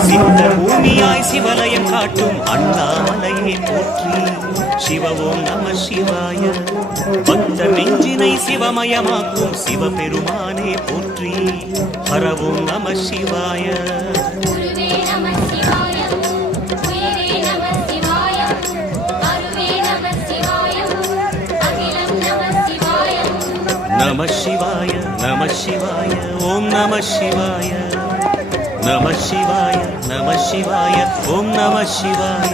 சித்த பூமியாய் சிவலயம் காட்டும் அண்ணாமலையை போற்றி. சிவ ஓம் நம சிவாய. பக்த நெஞ்சினை சிவமயமாக்கும் சிவபெருமானே போற்றி. ஹர ஓம் நம சிவாய. நம சிவாய நம சிவாய ஓம் நம சிவாய. நம சிவாய நம சிவாய ஓம் நம சிவாய.